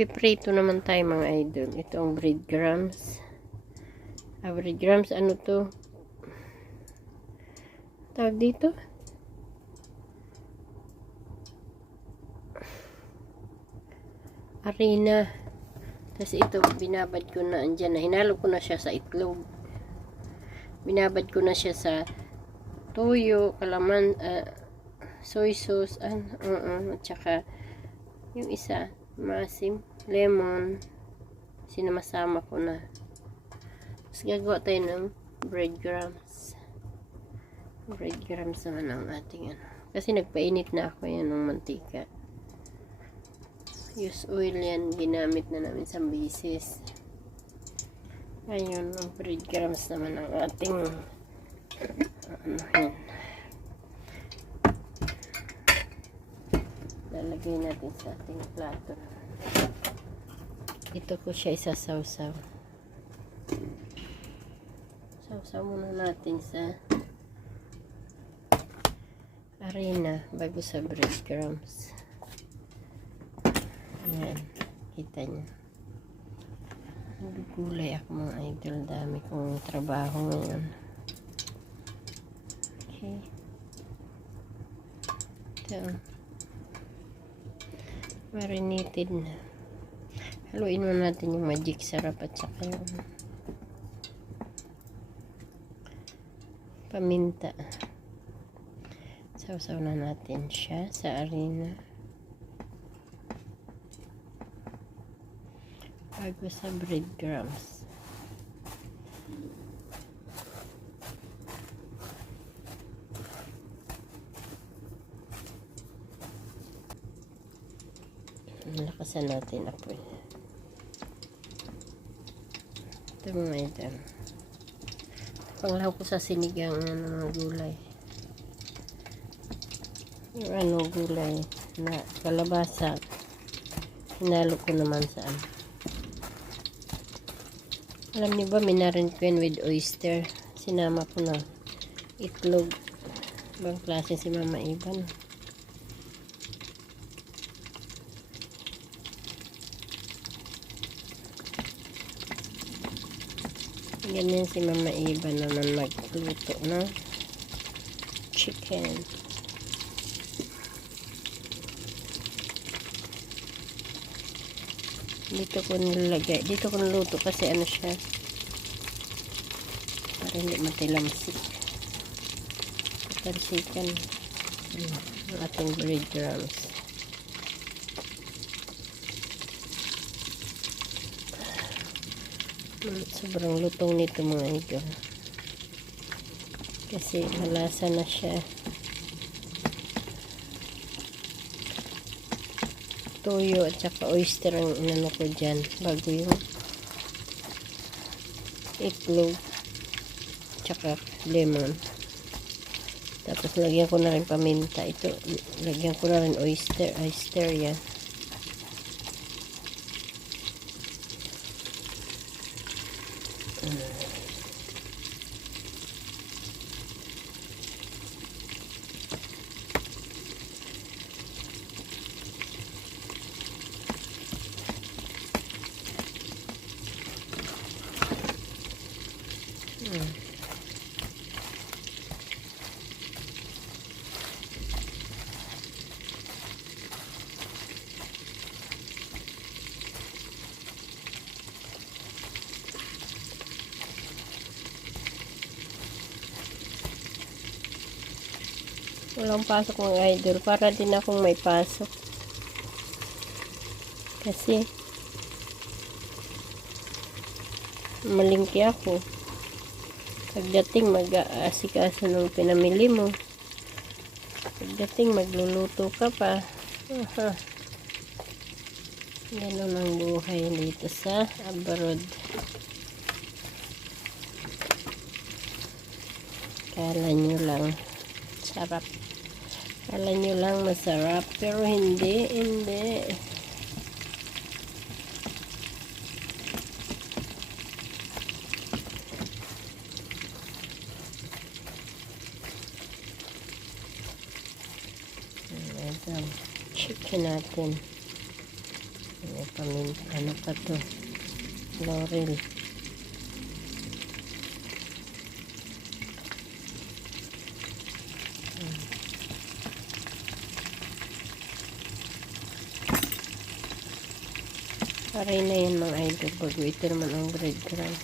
Magpiprito naman tayo mga idol. Ito ang breadcrumbs. Breadcrumbs, ano to? Tawag dito? Harina. Tapos ito, binabad ko na andyan na. Hinalo ko na siya sa itlog. Binabad ko na siya sa toyo, kalaman, soy sauce, at saka yung isa, maasim, lemon, sinamasama ko na. Tapos gagawa tayo ng breadcrumbs. Breadcrumbs naman ang ating ano. Kasi nagpainit na ako yan ng mantika. Use oil yan, ginamit na namin sa bisis. Ayun, ang breadcrumbs naman ang ating ano yan. Lalagay natin sa ating plato. Ito ko siya isasawsaw. Sawsaw muna natin sa harina bago sa breadcrumbs. Ayan, kita nyo. Nagugulay ako mga idol. Dami kong trabaho ngayon. Okay. Ito. Marinated na. Haluin mo natin yung magic sarap at saka yung paminta. Sausaw na natin siya sa harina. Bago sa breadcrumbs. Lakasan natin apoy. Ito mga ito. Panglaw ko sa sinigang ng mga gulay. Yung ano gulay na kalabasa. Hinalo ko naman sa ano. Alam niyo ba, minarin ko yan with oyster. Sinama ko na itlog. Ibang klase si Mama Ivan. Ganyan si Mama Ivan naman magluto ng chicken. Dito ko nilagay. Dito ko niluto kasi ano siya. Para hindi matilamsik. Patansikan. Ang ating breadcrumbs. Sobrang lutong nito mga idol. Kasi malasa na siya. Toyo at saka oyster ang inano ko dyan bago yung itlog at saka lemon. Tapos lagyan ko na rin paminta. Ito, lagyan ko na rin oyster yan. Walang pasok mga idol. Para din akong may pasok. Kasi malingki ako. Pagdating mag-aasikaso ng pinamili mo. Pagdating magluluto ka pa. Ganun ang buhay dito sa abroad. Kala nyo lang sarap. Kala nyo lang masarap. Pero hindi. Ito, chicken natin. Ito. paminta. Ano pa to? Laurel. Paray na yan mga idol. Bago ito naman ang breadcrumb.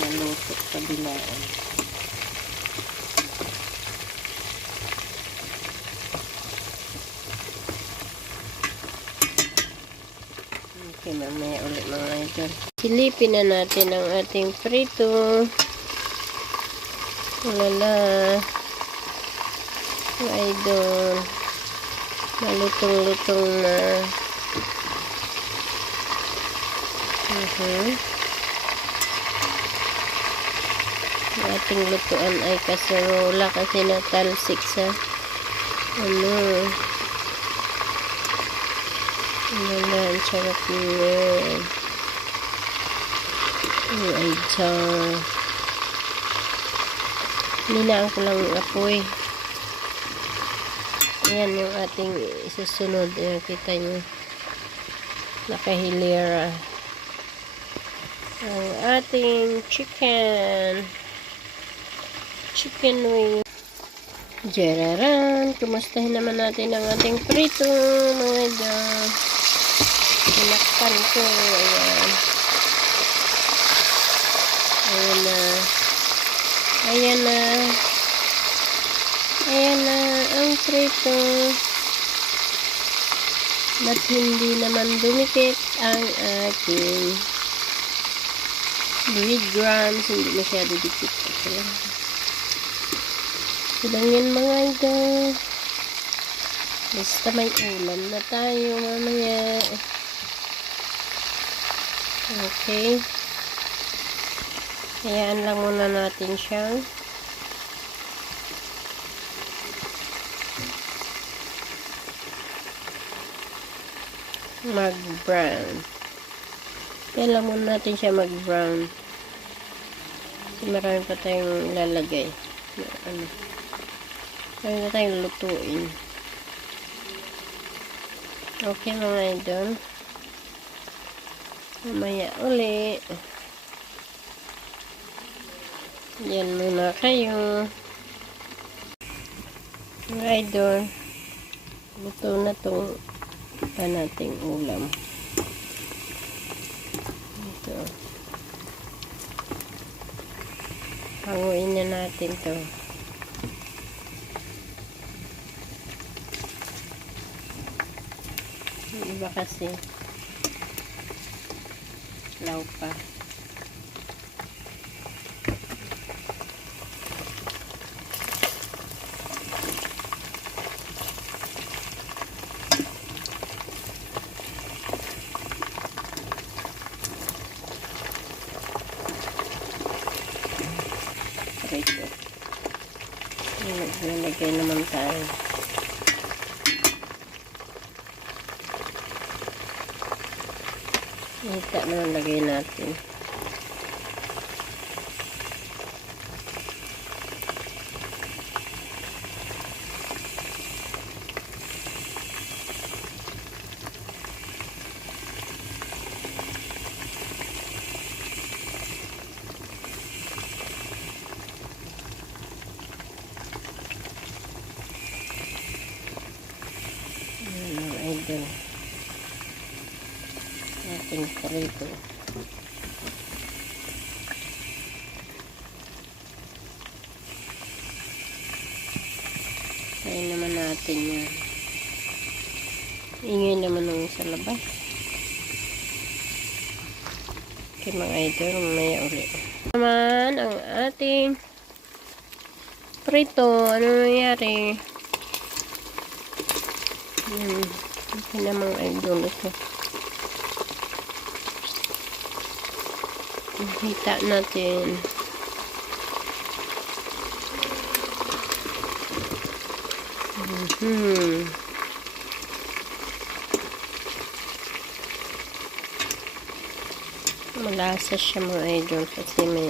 Naluto kabilaan. Okay, mamaya ulit mga idol. Silipin na natin ang ating prito. Ulala. Mga idol. Malutong-lutong na. Ang ating lutuan ay kaserola kasi natalsik sa ano. Ang sarap niyan. Ay, dyan. Linaan ko lang yung apoy. Ayan yung ating isusunod. Ayan, kita nyo. Nakahilera. Ang ating chicken wing. Jararan! Kumustahin naman natin ang ating prito, mga idol. Tinakpan ko. Ayan. Ayan na. Ayan na. Ayan na ang prito. Ba't hindi naman dumikit ang ating breadcrumbs? Hindi masyado dikit. Ilang yan mga idol. Basta may ulam na tayo mamaya. Okay. Hayaan lang muna natin siyang mag-brown. Hayaan lang muna natin siya mag-brown. Kasi marami pa tayong ilalagay. Ano. Marami na tayong lutuin. Okay mga idol. Mamaya uli. Yan muna kayo. Mga idol. Luto na itong nating ulam. Ito. Hanguin na natin to. Yung iba kasi law pa. Ito. Nalagay naman tayo. Ito na lagay natin. Idol ating prito. Kaya naman natin yan. Ingay naman ng sa labas. Okay mga idol, mamaya uli. Naman ang ating prito. Ano nangyari? Okay na mga idol ito. Hita natin. Malasa siya mga idol kasi may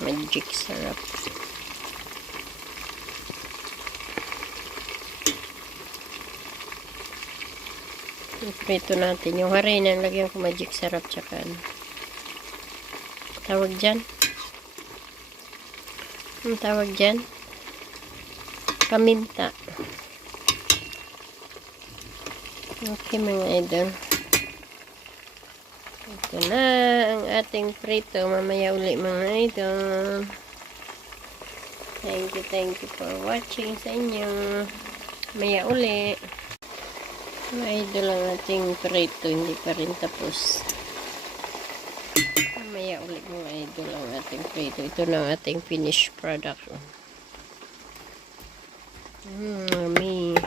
magic syrup. Prito natin yung harina, lagyan ko magic syrup tsaka tawag dyan? Ang tawag dyan? Paminta. Okay mga idol. Ito na ang ating prito. Mamaya uli mga idol. Thank you for watching sa inyo. Mamaya uli. Mga idol ang ating prito. Hindi pa rin tapos. Mamaya uli mga idol ang ating prito. Ito na ang ating finished product. Yummy.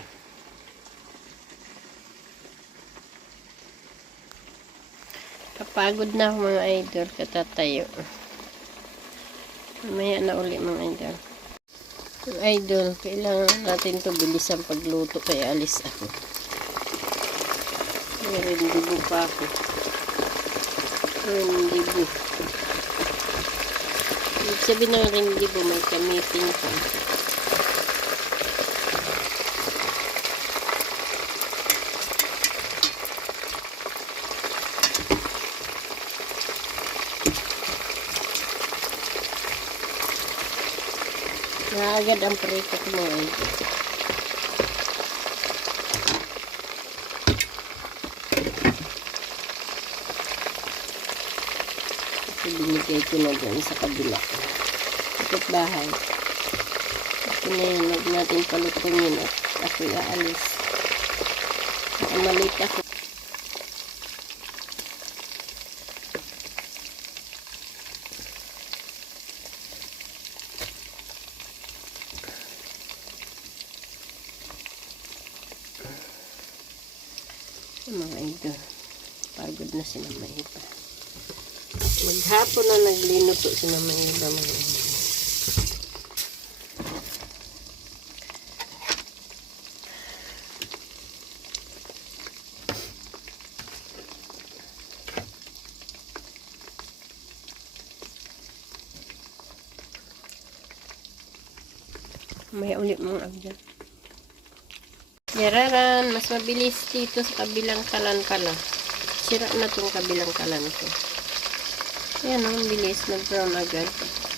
Kapagod na ako mga idol, katatayo. Mamaya na uli mga idol. Mga idol, kailangan natin to bilisan pagluto kaya alis ako. May rendibo pa ako. Rendibo. Ibig sabihin ng rendibo, may kamiting pa. Agad ang prito ko mga idol. Ito binigay ko na dyan sa kabila. Ikot bahay. Ito na yun. Huwag natin palutungin at ako'y aalis. Malit ako. Mga idol, pagod na si Mama Iba. Maghapon na naglinuto si Mama Iba mga idol. May ulit mga abdyan. Yararan, mas mabilis dito sa kabilang kalan pala. Sira na tong kabilang kalan ko. Yan ang bilis, nag-brown agad.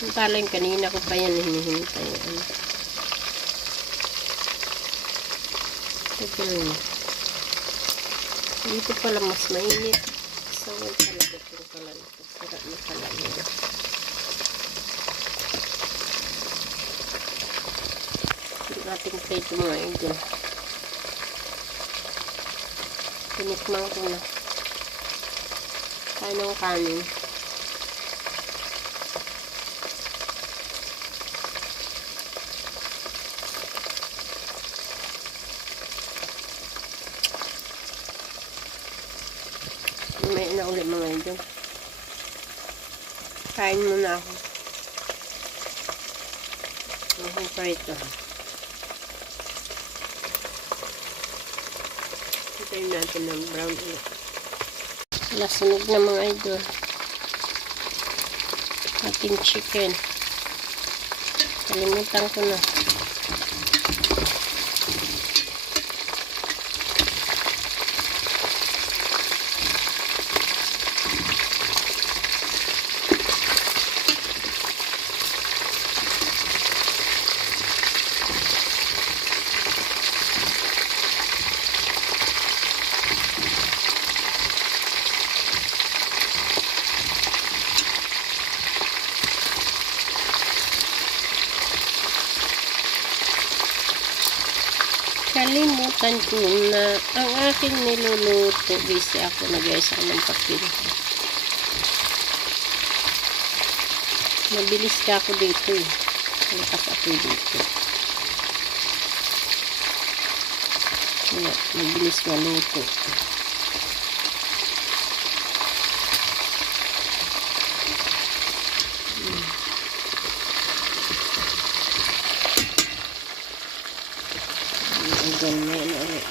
Ang talang kanina ko pa yan hinihintay. Ito lang. Dito pala mas mainit. Sawal talaga tong kalan ko. Sira na pala yun. Yung ating plate mga idol. Tinikman ko na. Kanong kanin. May na ulit mga idol. Kain muna ako. Ang prito. Hintayin natin ng brown ulit. Nasunog na mga idol. Ating chicken. Kalimutan ko na. nakalimutan ko na ang aking niluluto. Busy ako, nag-ayos ako ng papel. Mabilis ka ako dito eh. Lakas ako dito. Kaya, mabilis maluto. Ganyan ulit.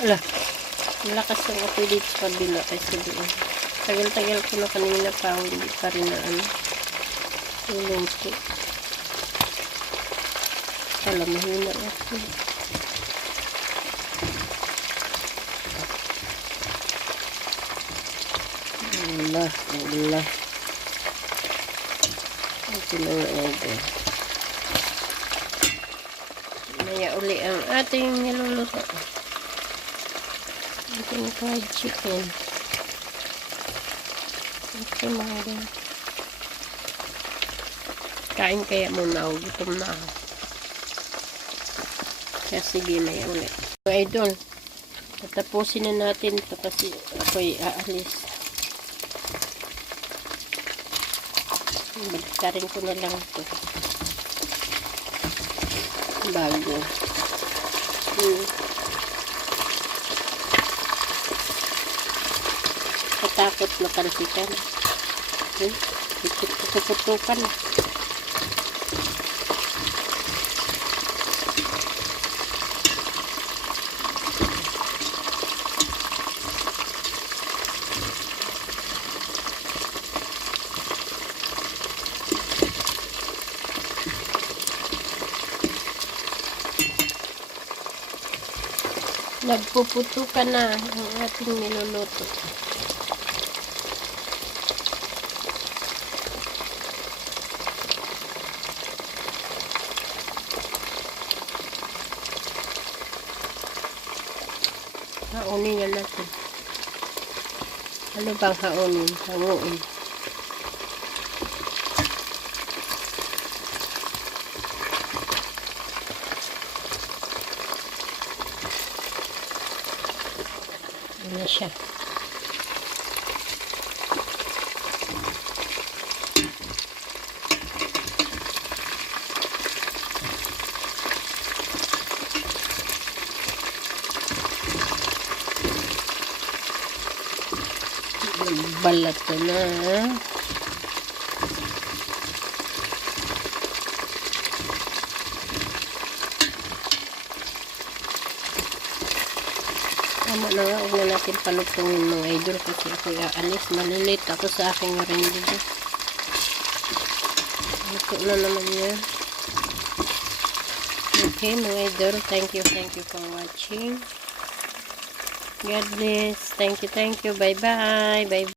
Ala, malakas ang apoy dito sa kabila kasi doon. Tagal-tagal ko na kanina pa, hindi pa rin na luluto. Kala mahina ako. Allah. Ito na nga ito. Maya uli ang ating niluluto. Ating fried chicken. Ito mga din. Kain kaya muna ako. Gutom na ako. Kaya sige, maya uli. Mga idol, tatapusin na natin ito kasi ako'y aalis. Balikarin ko na lang ito bago katakot matalsikan puputukan. Nagpuputukan na ang ating niluluto. Haunin na natin. Ano bang haunin? Hanguin. Na siya. Balat na. Tama na nga, huwag na natin palutungin mga idol kasi ako aalis. Malilate ako sa aking rendezvous. Luto na naman yan. Okay mga idol, thank you for watching. God bless. Thank you. Bye bye.